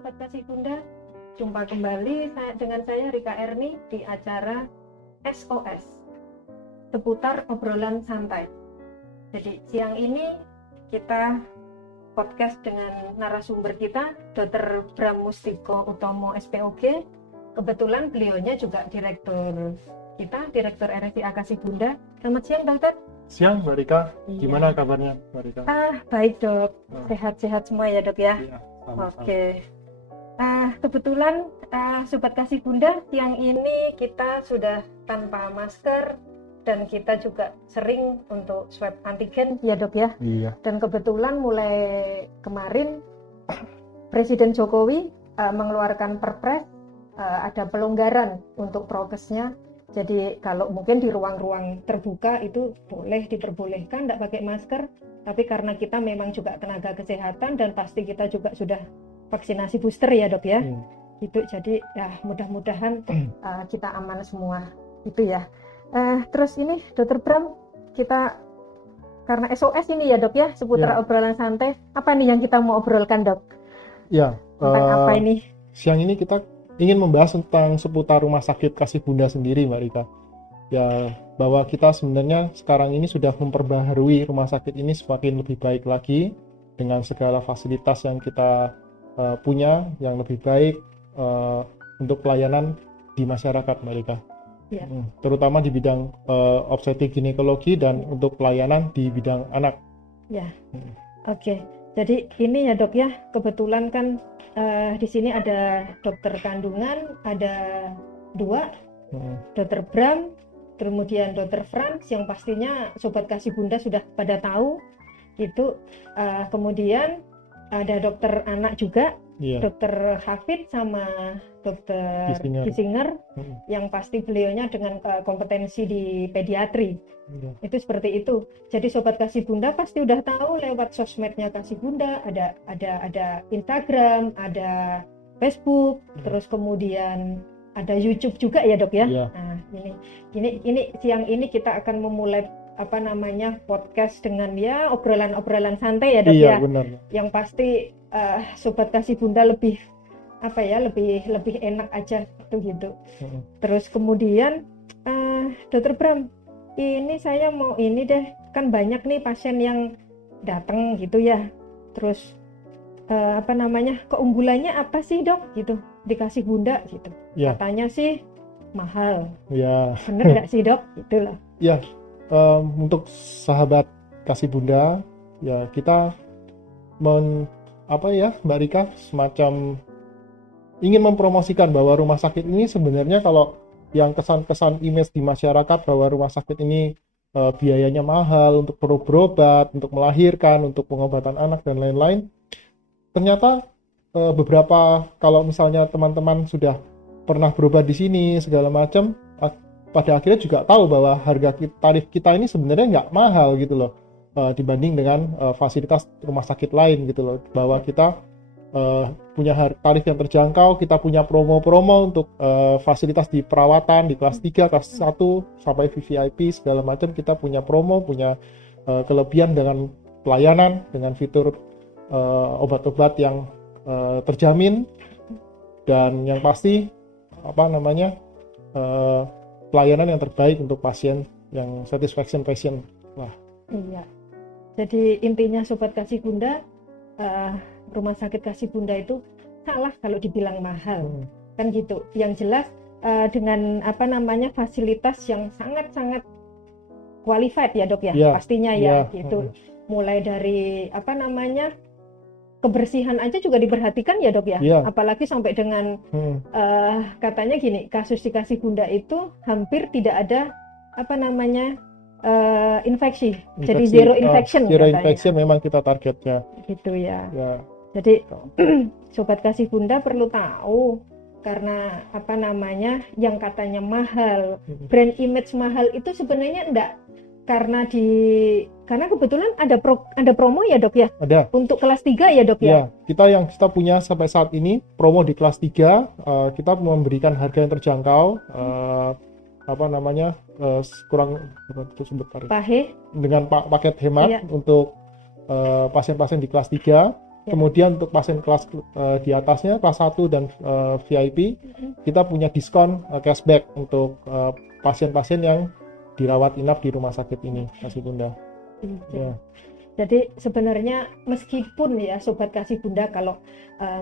Sobat Kasih Bunda, jumpa kembali dengan saya Rika Erni di acara SOS, seputar obrolan santai. Jadi siang ini kita podcast dengan narasumber kita, Dr. Bram Mustiko Utomo SPOG. Kebetulan beliaunya juga direktur kita, Direktur RSIA Kasih Bunda. Selamat siang, Dokter. Siang, Mbak Rika. Iya. Gimana kabarnya, Mbak Rika? Baik, Dok. Sehat-sehat semua ya, Dok ya? Iya, sama-sama. Oke. Kebetulan Sobat Kasih Bunda, siang ini kita sudah tanpa masker dan kita juga sering untuk swab antigen ya, Dok ya. Iya. Dan kebetulan mulai kemarin Presiden Jokowi mengeluarkan perpres, ada pelonggaran untuk prokesnya. Jadi kalau mungkin di ruang-ruang terbuka itu boleh diperbolehkan tidak pakai masker, tapi karena kita memang juga tenaga kesehatan dan pasti kita juga sudah vaksinasi booster ya, Dok ya. Gitu, jadi ya mudah-mudahan kita aman semua itu ya. Terus ini Dr. Bram, kita karena SOS ini ya, Dok ya, seputar obrolan santai. Apa nih yang kita mau obrolkan, Dok? Ya. Tentang apa ini? Siang ini kita ingin membahas tentang seputar Rumah Sakit Kasih Bunda sendiri, Mbak Rika. Ya, bahwa kita sebenarnya sekarang ini sudah memperbaharui rumah sakit ini semakin lebih baik lagi dengan segala fasilitas yang kita punya yang lebih baik untuk pelayanan di masyarakat, Mbak Rika. Ya. Terutama di bidang obstetrik ginekologi dan untuk pelayanan di bidang anak. Ya. Oke. Jadi ini ya, Dok ya, kebetulan kan di sini ada dokter kandungan, ada dua, Dokter Bram, kemudian Dokter Frans yang pastinya Sobat Kasih Bunda sudah pada tahu gitu. Kemudian ada dokter anak juga, Dokter Hafid sama Dokter Gisinger, yang pasti beliaunya dengan kompetensi di pediatri. Itu seperti itu. Jadi Sobat Kasih Bunda pasti udah tahu lewat sosmednya Kasih Bunda, ada Instagram, ada Facebook, terus kemudian ada YouTube juga ya, Dok ya. Nah, ini siang ini kita akan memulai podcast dengan ya obrolan santai ya, Dok ya. Benar. Yang pasti Sobat Kasih Bunda lebih lebih enak aja gitu. Terus kemudian Dokter Bram, ini saya mau ini deh, kan banyak nih pasien yang datang gitu ya. Terus keunggulannya apa sih, Dok, gitu di Kasih Bunda gitu. Katanya sih mahal. Bener nggak sih, Dok? Itulah. Untuk sahabat Kasih Bunda, ya kita Mbak Rika, semacam ingin mempromosikan bahwa rumah sakit ini sebenarnya, kalau yang kesan-kesan image di masyarakat bahwa rumah sakit ini biayanya mahal untuk berobat, untuk melahirkan, untuk pengobatan anak dan lain-lain, ternyata beberapa, kalau misalnya teman-teman sudah pernah berobat di sini segala macam, pada akhirnya juga tahu bahwa harga tarif kita ini sebenarnya nggak mahal gitu loh, dibanding dengan fasilitas rumah sakit lain gitu loh, bahwa kita punya tarif yang terjangkau, kita punya promo-promo untuk fasilitas di perawatan di kelas 3, kelas 1 sampai VVIP segala macam. Kita punya promo, punya kelebihan dengan pelayanan, dengan fitur obat-obat yang terjamin, dan yang pasti pelayanan yang terbaik untuk pasien, yang satisfaction patient. Iya. Jadi intinya Sobat Kasih Bunda, Rumah Sakit Kasih Bunda itu salah kalau dibilang mahal, kan gitu. Yang jelas dengan fasilitas yang sangat-sangat qualified ya, Dok ya, pastinya ya gitu. Mulai dari kebersihan aja juga diperhatikan ya, Dok ya. Apalagi sampai dengan katanya gini, kasus di Kasih Bunda itu hampir tidak ada infeksi. Jadi zero infection. Zero infection memang kita targetnya. Gitu ya. Jadi Sobat Kasih Bunda perlu tahu, karena yang katanya mahal, brand image mahal itu sebenarnya enggak, karena kebetulan ada promo ya, Dok ya. Ada. Untuk kelas 3 ya, Dok ya. Kita punya sampai saat ini promo di kelas 3, kita memberikan harga yang terjangkau, kurang sebentar. Dengan paket hemat untuk pasien-pasien di kelas 3. Ya. Kemudian untuk pasien kelas di atasnya, kelas 1 dan VIP, kita punya diskon cashback untuk pasien-pasien yang dirawat inap di rumah sakit ini, Kasih Bunda. Ya. Jadi sebenarnya meskipun ya Sobat Kasih Bunda, kalau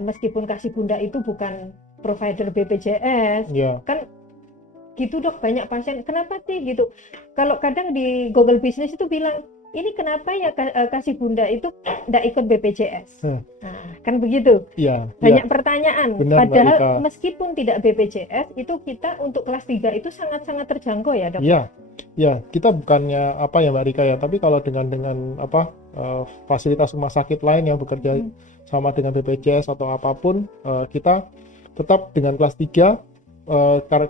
meskipun Kasih Bunda itu bukan provider BPJS, kan gitu dok, banyak pasien kenapa sih gitu. Kalau kadang di Google Business itu bilang, ini kenapa ya Kasih Bunda itu tidak ikut BPJS? Nah, kan begitu. Banyak pertanyaan. Benar, padahal meskipun tidak BPJS, itu kita untuk kelas 3 itu sangat-sangat terjangkau ya dok? Ya, kita bukannya apa ya Mbak Rika ya, tapi kalau dengan fasilitas rumah sakit lain yang bekerja sama dengan BPJS atau apapun, kita tetap dengan kelas 3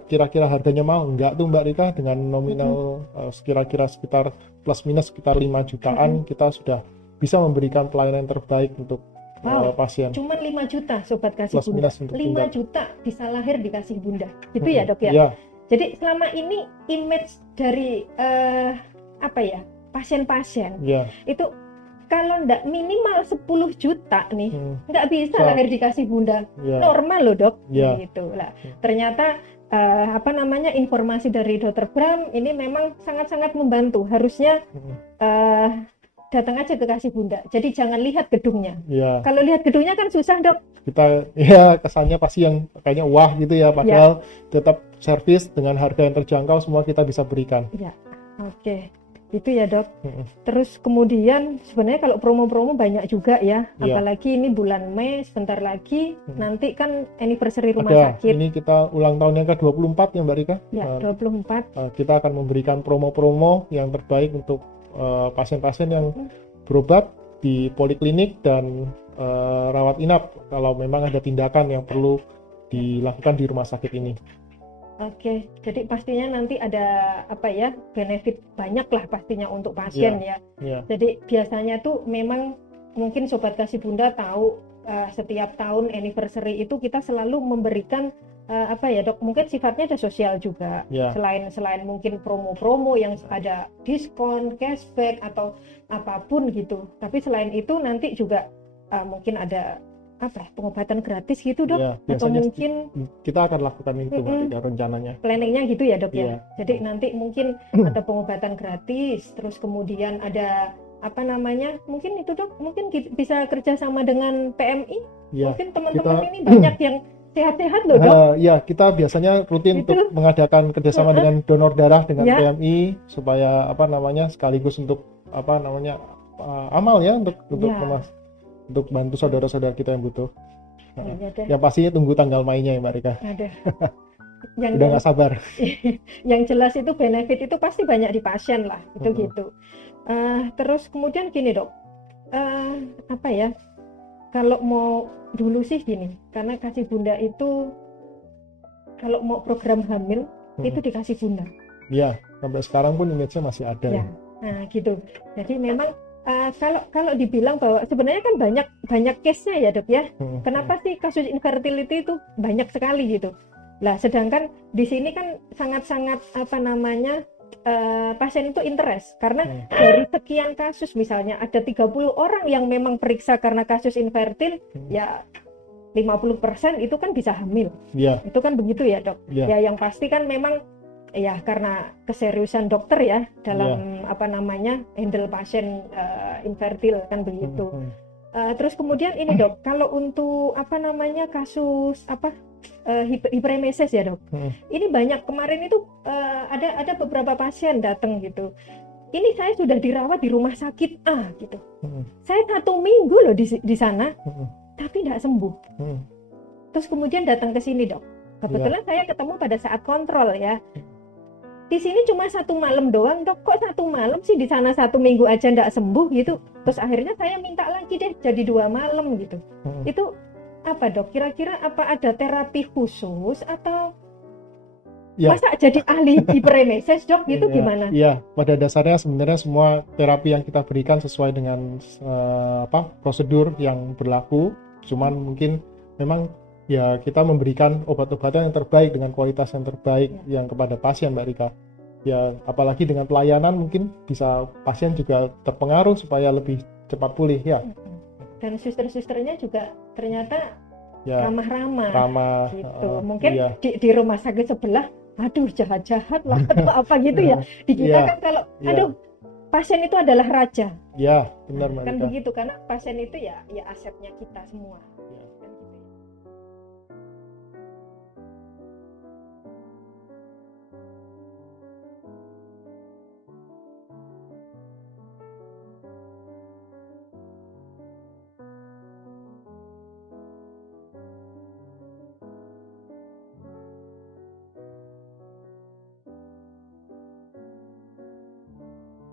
kira-kira harganya mahal enggak tuh Mbak Rika, dengan nominal kira-kira sekitar plus minus sekitar 5 jutaan kita sudah bisa memberikan pelayanan yang terbaik untuk pasien. Cuman 5 juta Sobat Kasih Plus Bunda, 5 juta bisa lahir di Kasih Bunda gitu ya dok ya? Jadi selama ini image dari pasien-pasien itu kalau ndak minimal 10 juta nih nggak bisa lahir di Kasih Bunda. Normal loh dok gitu lah. Ternyata informasi dari Dr. Bram ini memang sangat-sangat membantu. Harusnya datang aja ke Kasih Bunda. Jadi jangan lihat gedungnya. Kalau lihat gedungnya kan susah dok. Kita kesannya pasti yang kayaknya wah gitu ya, padahal tetap servis dengan harga yang terjangkau semua kita bisa berikan. Oke. Itu ya dok. Terus kemudian sebenarnya kalau promo-promo banyak juga ya, apalagi ini bulan Mei sebentar lagi, nanti kan anniversary rumah sakit. Ini kita ulang tahun yang ke-24 ya Mbak Rika. 24. Kita akan memberikan promo-promo yang terbaik untuk pasien-pasien yang berobat di poliklinik dan rawat inap kalau memang ada tindakan yang perlu dilakukan di rumah sakit ini. Oke, jadi pastinya nanti ada benefit banyak lah pastinya untuk pasien ya. Jadi biasanya tuh memang mungkin Sobat Kasih Bunda tahu setiap tahun anniversary itu kita selalu memberikan dok, mungkin sifatnya ada sosial juga. Selain mungkin promo-promo yang ada diskon, cashback atau apapun gitu. Tapi selain itu nanti juga mungkin ada pengobatan gratis gitu dok, atau mungkin kita akan lakukan itu rencananya. Planningnya gitu ya dok ya. Jadi nanti mungkin ada pengobatan gratis, terus kemudian ada mungkin itu dok, mungkin bisa kerjasama dengan PMI. Mungkin teman-teman ini banyak yang sehat-sehat loh dok. Kita biasanya rutin untuk mengadakan kerjasama dengan donor darah dengan PMI supaya sekaligus untuk amal ya untuk bantu saudara-saudara kita yang butuh. Yang pastinya tunggu tanggal mainnya ya Mbak Rika. Udah nggak sabar. Yang jelas itu benefit itu pasti banyak di pasien lah, itu gitu. Terus kemudian gini dok, kalau mau dulu sih gini, karena Kasih Bunda itu kalau mau program hamil itu dikasih Bunda. Sampai sekarang pun image-nya masih ada. Nah gitu. Jadi memang kalau dibilang bahwa sebenarnya kan banyak case-nya ya dok ya. Kenapa sih kasus infertility itu banyak sekali gitu? Lah sedangkan di sini kan sangat-sangat pasien itu interest karena dari sekian kasus misalnya ada 30 orang yang memang periksa karena kasus infertil, ya 50% itu kan bisa hamil. Itu kan begitu ya dok. Ya yang pasti kan memang ya karena keseriusan dokter ya dalam handle pasien infertil kan begitu. Terus kemudian ini dok, kalau untuk kasus hiperemesis ya dok, ini banyak kemarin itu ada beberapa pasien datang gitu. Ini saya sudah dirawat di rumah sakit A gitu. Saya 1 minggu loh di sana, tapi tidak sembuh. Terus kemudian datang ke sini dok. Kebetulan saya ketemu pada saat kontrol ya. Di sini cuma 1 malam doang dok, kok 1 malam sih, di sana 1 minggu aja nggak sembuh gitu. Terus akhirnya saya minta lagi deh jadi 2 malam gitu. Itu apa dok, kira-kira apa ada terapi khusus atau masa jadi ahli hiperemesis dok gitu gimana? Pada dasarnya sebenarnya semua terapi yang kita berikan sesuai dengan prosedur yang berlaku, cuman mungkin memang ya kita memberikan obat-obatan yang terbaik dengan kualitas yang terbaik yang kepada pasien Mbak Rika. Ya apalagi dengan pelayanan mungkin bisa pasien juga terpengaruh supaya lebih cepat pulih ya. dan suster-susternya juga ternyata Ya, ramah-ramah ramah. gitu. Mungkin Iya. di rumah sakit sebelah, aduh jahat-jahat lah atau apa gitu ya. Di kita Iya, kan kalau, iya. aduh pasien itu adalah raja. Ya, benar Mbak Kan Rika. begitu, karena pasien itu ya asetnya kita semua. Ya. Kan gitu ya.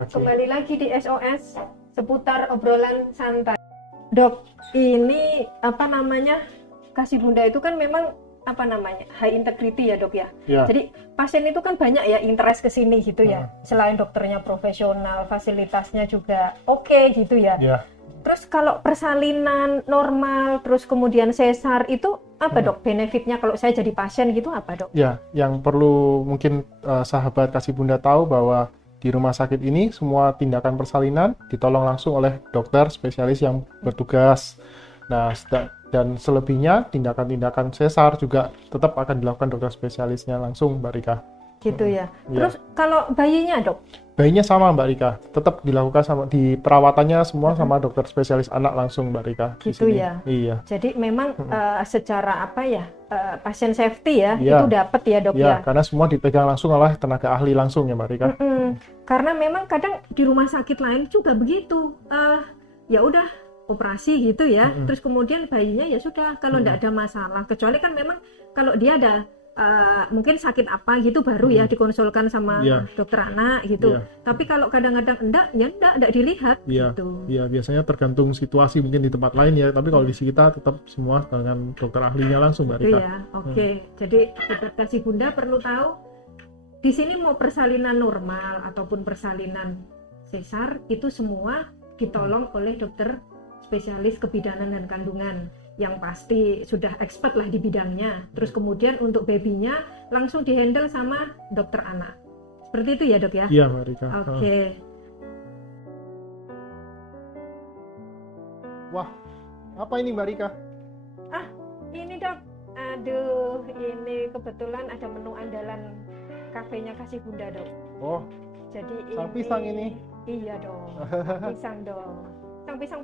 Oke. Kembali lagi di SOS seputar obrolan santai. Dok, ini apa namanya, Kasih Bunda itu kan memang apa namanya, high integrity ya dok ya. Ya. Jadi pasien itu kan banyak ya interest ke sini gitu ya. Selain dokternya profesional, fasilitasnya juga oke gitu ya. Ya. Terus kalau persalinan normal, terus kemudian sesar itu apa dok benefitnya kalau saya jadi pasien gitu apa dok? Ya, yang perlu mungkin sahabat Kasih Bunda tahu bahwa di rumah sakit ini semua tindakan persalinan ditolong langsung oleh dokter spesialis yang bertugas. Nah, dan selebihnya tindakan-tindakan sesar juga tetap akan dilakukan dokter spesialisnya langsung, Mbak Rika. Gitu ya. Ya. Terus kalau bayinya dok? Bayinya sama Mbak Rika, tetap dilakukan sama di perawatannya semua sama dokter spesialis anak langsung Mbak Rika. Gitu ya. Iya. Jadi memang secara apa ya, pasien safety ya, Iya. itu dapat ya dok Ya, ya. karena semua dipegang langsung oleh tenaga ahli langsung ya Mbak Rika. Karena memang kadang di rumah sakit lain juga begitu, ya udah operasi gitu ya, terus kemudian bayinya ya sudah kalau tidak ada masalah, kecuali kan memang kalau dia ada mungkin sakit apa gitu baru ya dikonsulkan sama Iya. dokter anak gitu. Iya. Tapi kalau kadang-kadang enggak dilihat Iya. gitu. Iya, biasanya tergantung situasi mungkin di tempat lain ya, tapi kalau di kita tetap semua dengan dokter ahlinya langsung Mbak Gitu Rika. ya. Oke. Jadi Sobat Kasih Bunda perlu tahu di sini mau persalinan normal ataupun persalinan sesar itu semua ditolong oleh dokter spesialis kebidanan dan kandungan yang pasti sudah expert lah di bidangnya. Terus kemudian untuk babynya langsung dihandle sama dokter anak. Seperti itu ya dok ya? Iya Mbak Rika. Oke. Wah, apa ini Mbak Rika? Ini dok, aduh ini kebetulan ada menu andalan kafenya Kasih Bunda dok. Oh, Jadi sang pisang ini? Iya dong, pisang dong. Sang pisang,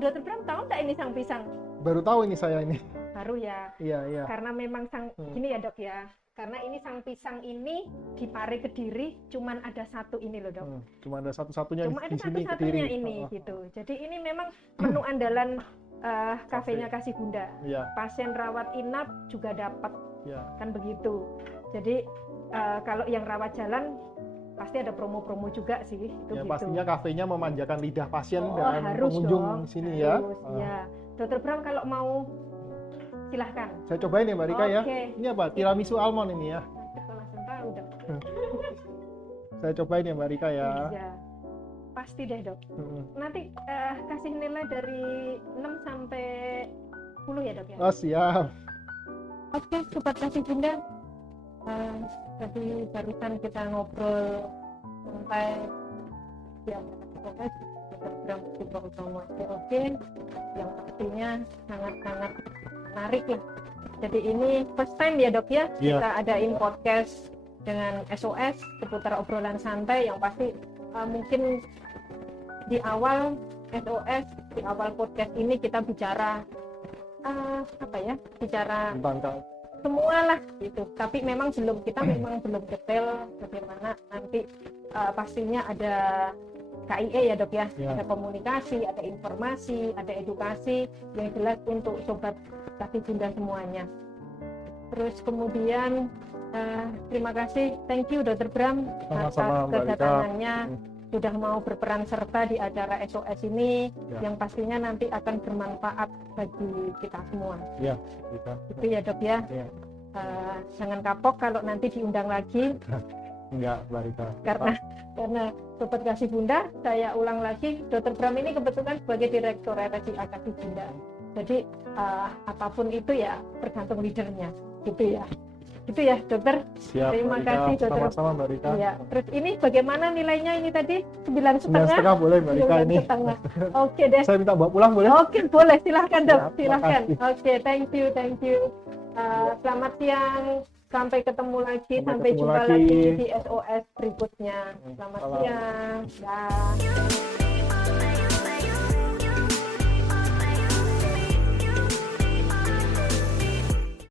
dokter Bram tahu nggak ini sang pisang? baru tahu ini saya ini. Baru ya, Iya, iya. karena memang gini ya dok ya, karena ini sang pisang ini di Pare Kediri cuman ada satu ini loh dok. Cuma ada satu-satunya Cuma ada di sini satu-satunya Kediri. ini gitu. Jadi ini memang menu andalan kafenya Kasih Bunda. Iya, Pasien rawat inap juga dapat, iya. kan begitu. Jadi kalau yang rawat jalan pasti ada promo-promo juga sih itu Ya, gitu. pastinya kafenya memanjakan lidah pasien Oh, dan harus pengunjung dong. di sini Harus, ya. ya. Dokter Bram kalau mau silahkan. Saya cobain ya Mbak Rika ya. Oke. Ini apa? Tiramisu almond ini ya. Kita langsung tahu dok. Saya cobain ya Mbak Rika ya. Iya. Pasti deh dok. Hmm. Nanti kasih nilai dari 6 sampai 10 ya dok ya. Oh, siap. Oke, Sobat Kasih Bunda. Tadi barusan kita ngobrol sampai yang program utama oke, yang pastinya sangat-sangat menarik lah. Jadi ini first time ya dok ya, Iya. kita adain podcast dengan SOS seputar obrolan santai yang pasti mungkin di awal SOS, di awal podcast ini kita bicara bicara Tentang semua lah gitu, tapi memang kita memang belum detail bagaimana nanti pastinya ada KIE ya dok ya, Ya. ada komunikasi, ada informasi, ada edukasi yang jelas untuk Sobat Kasih Bunda semuanya. Terus kemudian terima kasih, thank you Dokter Bram atas Sama-sama, Mbak Rika. kedatangannya, sudah mau berperan serta di acara SOS ini Ya. yang pastinya nanti akan bermanfaat bagi kita semua. ya, Rika. Itu ya dok ya. Ya. Jangan kapok kalau nanti diundang lagi Enggak, Mbak Rika. karena Sobat Kasih Bunda, saya ulang lagi, Dokter Bram ini kebetulan sebagai Direktur RSIA Kasih Bunda. Jadi apapun itu ya tergantung leadernya, gitu ya. gitu ya dokter. Siap, Terima Mbak Rika. kasih dokter. Sama-sama Mbak Rika. Ya, terus ini bagaimana nilainya ini tadi 9,5? 9,5 boleh Mbak Rika ini. 9,5. Oke deh. Saya minta bawa pulang boleh? Oke, boleh, silahkan dok, Ya, silahkan. makasih. Oke, thank you. Selamat siang, sampai ketemu lagi, sampai ketemu jumpa lagi. lagi di SOS berikutnya. Selamat Salam. siang, dah.